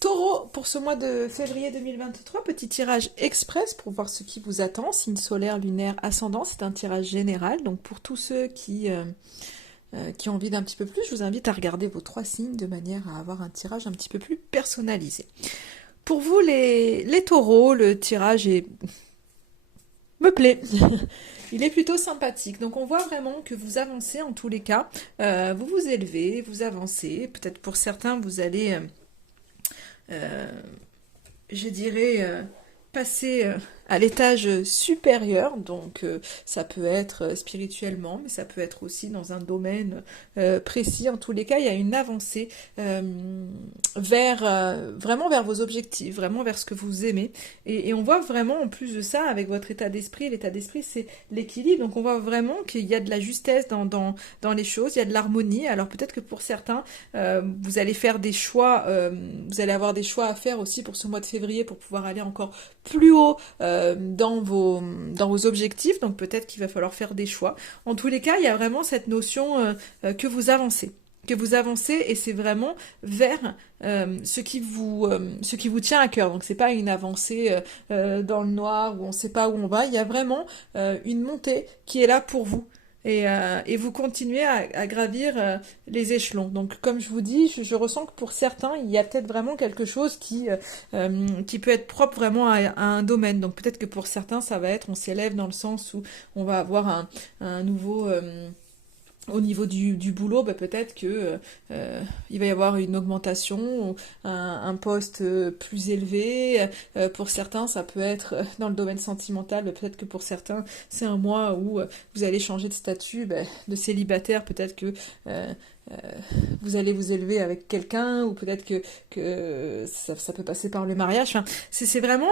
Taureau, pour ce mois de février 2023, petit tirage express pour voir ce qui vous attend. Signe solaire, lunaire, ascendant, c'est un tirage général. Donc pour tous ceux qui ont envie d'un petit peu plus, je vous invite à regarder vos 3 signes de manière à avoir un tirage un petit peu plus personnalisé. Pour vous les taureaux, le tirage me plaît. Il est plutôt sympathique. Donc on voit vraiment que vous avancez en tous les cas. Vous vous élevez, vous avancez. Peut-être pour certains, vous allez... je dirais, passer à l'étage supérieur, donc ça peut être spirituellement, mais ça peut être aussi dans un domaine précis. En tous les cas, il y a une avancée vraiment vers vos objectifs, vraiment vers ce que vous aimez. Et on voit vraiment, en plus de ça, avec votre état d'esprit, l'état d'esprit, c'est l'équilibre. Donc on voit vraiment qu'il y a de la justesse dans les choses, il y a de l'harmonie. Alors peut-être que pour certains, vous allez faire des choix, vous allez avoir des choix à faire aussi pour ce mois de février pour pouvoir aller encore plus haut dans vos objectifs, donc peut-être qu'il va falloir faire des choix. En tous les cas, il y a vraiment cette notion que vous avancez. Que vous avancez et c'est vraiment vers ce qui vous tient à cœur. Donc c'est pas une avancée dans le noir où on sait pas où on va. Il y a vraiment une montée qui est là pour vous. Et vous continuez à gravir les échelons. Donc comme je vous dis, je ressens que pour certains, il y a peut-être vraiment quelque chose qui peut être propre vraiment à un domaine. Donc peut-être que pour certains, ça va être, on s'élève dans le sens où on va avoir un nouveau... au niveau du boulot, bah, peut-être que il va y avoir une augmentation, un poste plus élevé. Pour certains, ça peut être dans le domaine sentimental. Bah, peut-être que pour certains, c'est un mois où vous allez changer de statut, bah, de célibataire. Peut-être que euh, euh, vous allez vous élever avec quelqu'un, ou peut-être que ça peut passer par le mariage. Enfin, c'est vraiment...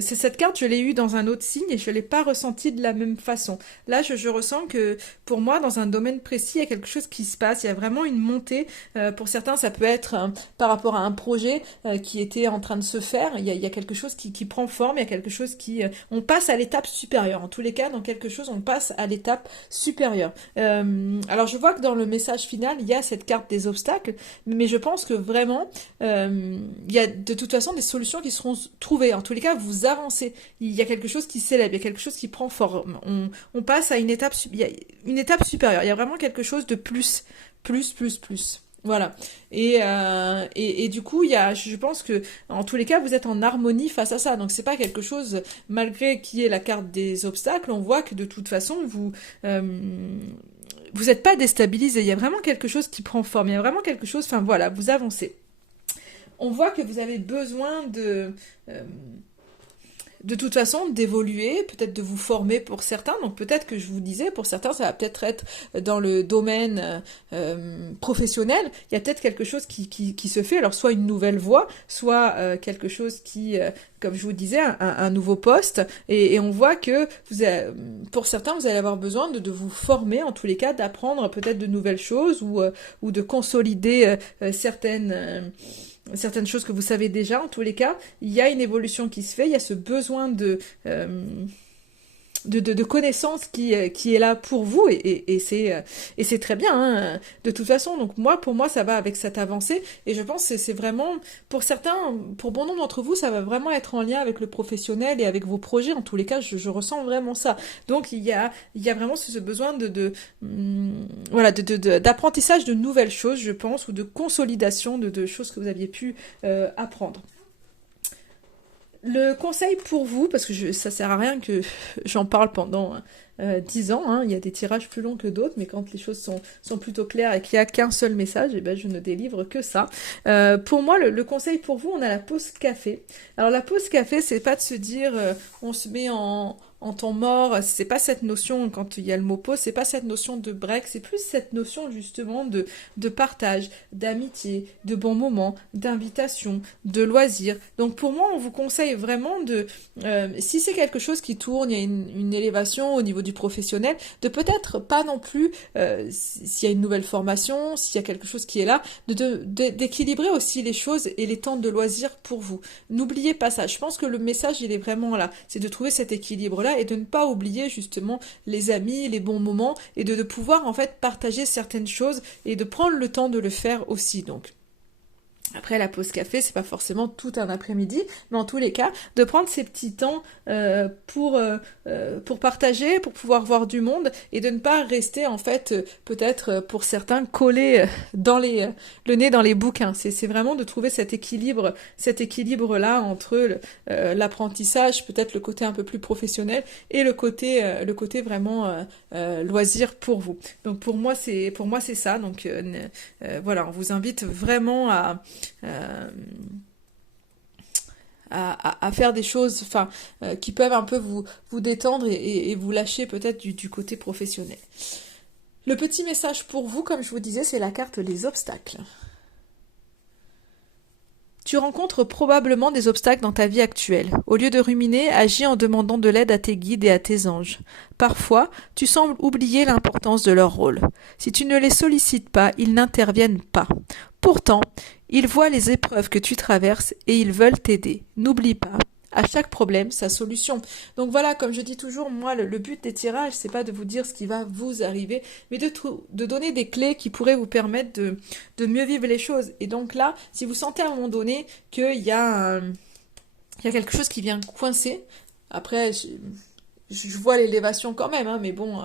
c'est cette carte, je l'ai eue dans un autre signe et je ne l'ai pas ressentie de la même façon. Là, je ressens que pour moi, dans un domaine précis, il y a quelque chose qui se passe. Il y a vraiment une montée. Pour certains, ça peut être par rapport à un projet qui était en train de se faire. Il y a quelque chose qui prend forme. Il y a quelque chose qui... on passe à l'étape supérieure. En tous les cas, dans quelque chose, on passe à l'étape supérieure. Alors, je vois que dans le message final, il y a cette carte des obstacles. Mais je pense que vraiment, il y a de toute façon des solutions qui seront trouvées. En tous les cas, vous avancez. Il y a quelque chose qui s'élève. Il y a quelque chose qui prend forme. On passe à une étape... il y a une étape supérieure. Il y a vraiment quelque chose de plus, plus, plus, plus. Voilà. Et du coup, je pense que, en tous les cas, vous êtes en harmonie face à ça. Donc, c'est pas quelque chose, malgré qu'il y ait la carte des obstacles, on voit que de toute façon, vous n'êtes pas déstabilisé. Il y a vraiment quelque chose qui prend forme. Il y a vraiment quelque chose, enfin voilà, vous avancez. On voit que vous avez besoin de toute façon d'évoluer, peut-être de vous former pour certains. Donc peut-être que je vous disais, pour certains, ça va peut-être être dans le domaine professionnel. Il y a peut-être quelque chose qui se fait. Alors soit une nouvelle voie, soit quelque chose comme je vous disais, un nouveau poste. Et on voit que pour certains, vous allez avoir besoin de vous former, en tous les cas, d'apprendre peut-être de nouvelles choses ou de consolider certaines choses que vous savez déjà. En tous les cas, il y a une évolution qui se fait, il y a ce besoin de connaissances qui est là pour vous et c'est très bien hein, de toute façon. Donc pour moi ça va avec cette avancée et je pense que c'est vraiment pour certains, pour bon nombre d'entre vous, ça va vraiment être en lien avec le professionnel et avec vos projets. En tous les cas, je ressens vraiment ça. Donc il y a vraiment ce besoin voilà d'apprentissage de nouvelles choses, je pense, ou de consolidation de choses que vous aviez pu apprendre. Le conseil pour vous, parce que ça sert à rien que j'en parle pendant 10 ans, hein, il y a des tirages plus longs que d'autres, mais quand les choses sont plutôt claires et qu'il n'y a qu'un seul message, eh ben, je ne délivre que ça. Pour moi, le conseil pour vous, on a la pause café. Alors la pause café, c'est pas de se dire on se met en temps mort, c'est pas cette notion, quand il y a le mot pause, c'est pas cette notion de break, c'est plus cette notion justement de partage, d'amitié, de bons moments, d'invitation, de loisirs. Donc pour moi, on vous conseille vraiment si c'est quelque chose qui tourne, il y a une élévation au niveau du professionnel, de peut-être pas non plus, s'il y a une nouvelle formation, s'il y a quelque chose qui est là, d'équilibrer aussi les choses et les temps de loisirs pour vous. N'oubliez pas ça. Je pense que le message, il est vraiment là. C'est de trouver cet équilibre-là et de ne pas oublier justement les amis, les bons moments et de pouvoir en fait partager certaines choses et de prendre le temps de le faire aussi. Donc Après la pause café, c'est pas forcément tout un après-midi, mais en tous les cas, de prendre ces petits temps pour partager, pour pouvoir voir du monde et de ne pas rester en fait peut-être pour certains collés le nez dans les bouquins. C'est vraiment de trouver cet équilibre là entre l'apprentissage, peut-être le côté un peu plus professionnel et le côté vraiment loisir pour vous. Donc pour moi c'est ça. Donc voilà, on vous invite vraiment euh, à faire des choses enfin, qui peuvent un peu vous détendre et vous lâcher peut-être du côté professionnel. Le petit message pour vous, comme je vous disais, c'est la carte les obstacles. Tu rencontres probablement des obstacles dans ta vie actuelle. Au lieu de ruminer, agis en demandant de l'aide à tes guides et à tes anges. Parfois, tu sembles oublier l'importance de leur rôle. Si tu ne les sollicites pas, ils n'interviennent pas. Pourtant, ils voient les épreuves que tu traverses et ils veulent t'aider. N'oublie pas, à chaque problème, sa solution. Donc voilà, comme je dis toujours, moi, le but des tirages, c'est pas de vous dire ce qui va vous arriver, mais de donner des clés qui pourraient vous permettre de mieux vivre les choses. Et donc là, si vous sentez à un moment donné qu'il y a, il y a quelque chose qui vient coincer, après, je vois l'élévation quand même, hein, mais bon,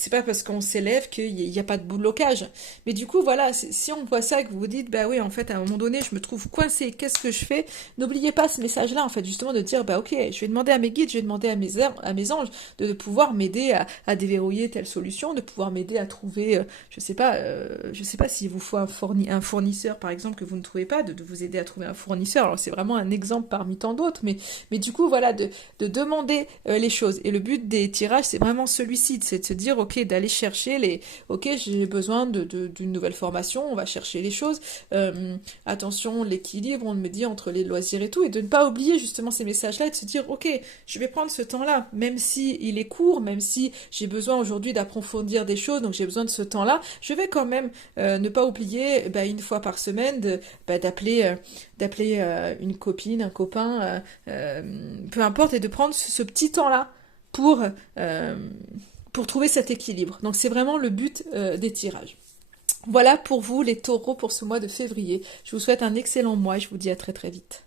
c'est pas parce qu'on s'élève qu'il n'y a pas de blocage. Mais du coup, voilà, si on voit ça et que vous vous dites, bah oui, en fait, à un moment donné, je me trouve coincé, qu'est-ce que je fais? N'oubliez pas ce message-là, en fait, justement, de dire, bah ok, je vais demander à mes guides, je vais demander à mes anges de pouvoir m'aider à déverrouiller telle solution, de pouvoir m'aider à trouver, je sais pas s'il vous faut un fournisseur, par exemple, que vous ne trouvez pas, de vous aider à trouver un fournisseur. Alors, c'est vraiment un exemple parmi tant d'autres, mais du coup, voilà, de demander les choses. Et le but des tirages, c'est vraiment celui-ci, c'est de se dire, ok, d'aller chercher ok, j'ai besoin d'une nouvelle formation, on va chercher les choses, attention, l'équilibre, on me dit, entre les loisirs et tout, et de ne pas oublier justement ces messages-là et de se dire, ok, je vais prendre ce temps-là, même si il est court, même si j'ai besoin aujourd'hui d'approfondir des choses, donc j'ai besoin de ce temps-là, je vais quand même ne pas oublier, une fois par semaine, d'appeler une copine, un copain, peu importe, et de prendre ce petit temps-là pour trouver cet équilibre. Donc c'est vraiment le but des tirages. Voilà pour vous les taureaux pour ce mois de février. Je vous souhaite un excellent mois et je vous dis à très très vite.